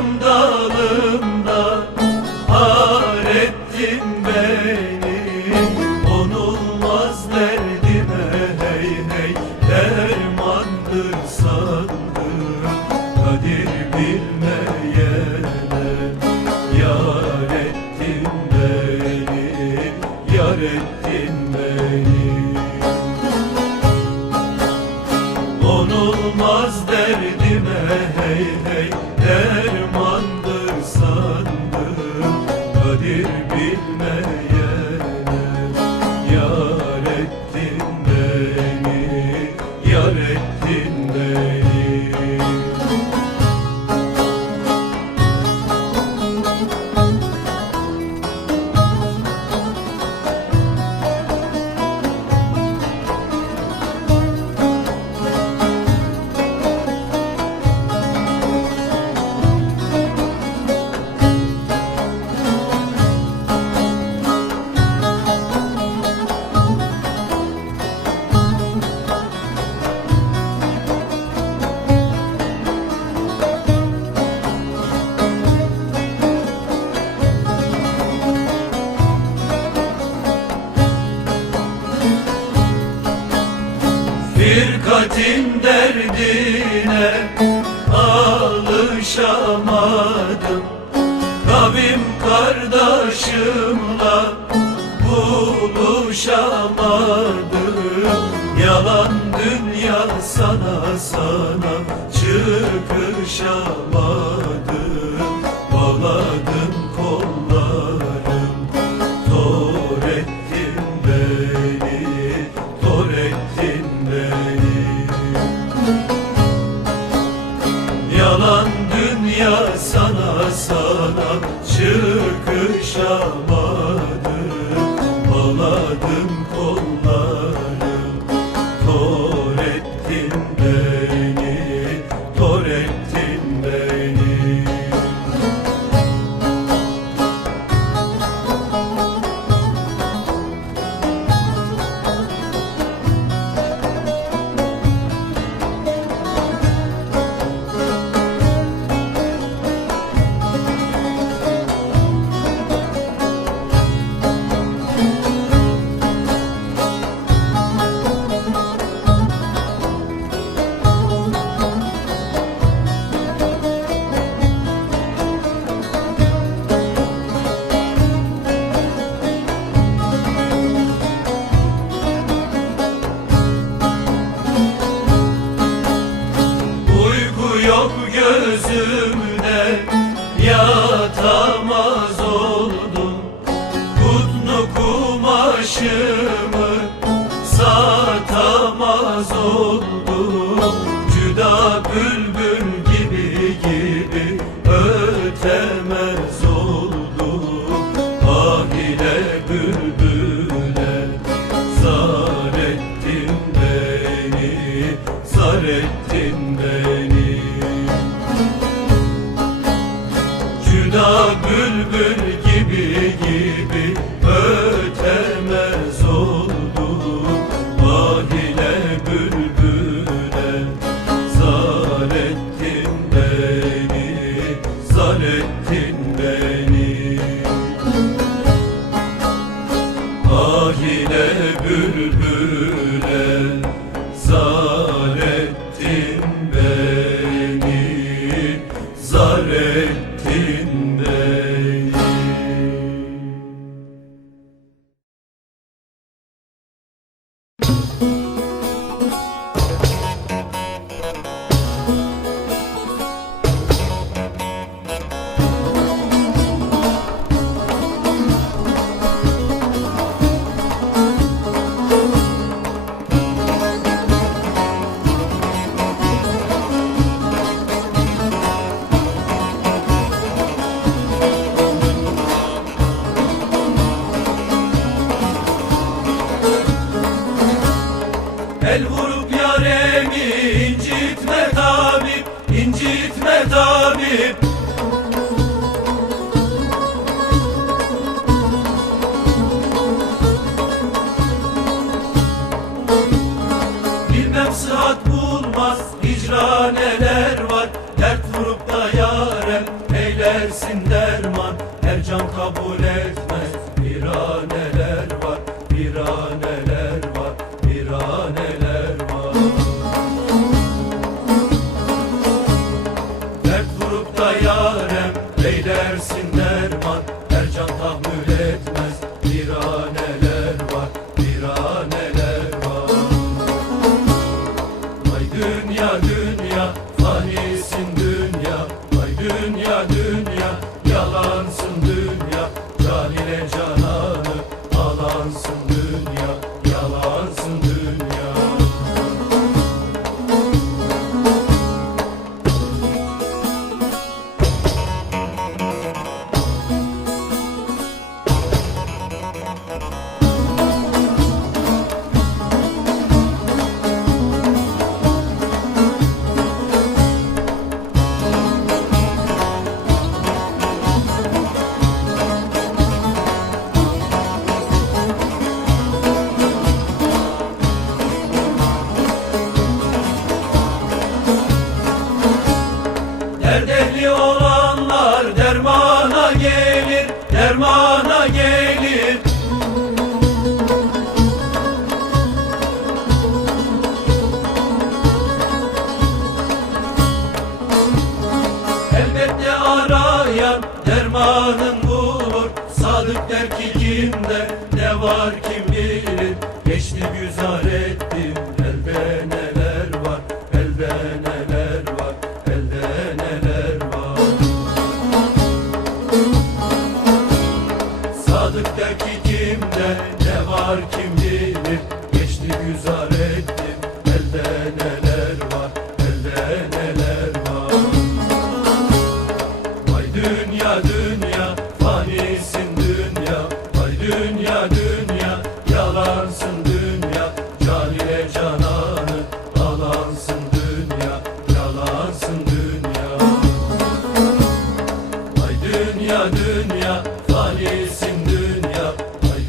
yanımda kadir bilmeyi Şefkatin derdine alışamadım. Kavim kardeşimle buluşamadım. Yalan dünya sana sana çıkışamadım. yatamaz oldum. Kutlu kumaşımı satamaz oldum. Cüda bülbül gibi gibi ötemez. bülbül gibi gibi öl El vurup yaremi incitme tabip, incitme tabip. dünya dünya fanisin ehli olanlar dermana gelir, dermana gelir. Elbette arayan dermanın bulur, sadık der ki kimde ne var kim Anladık da ki kimde ne var kim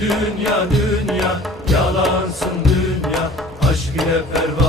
dünya dünya Yalansın dünya. Aşk ile perva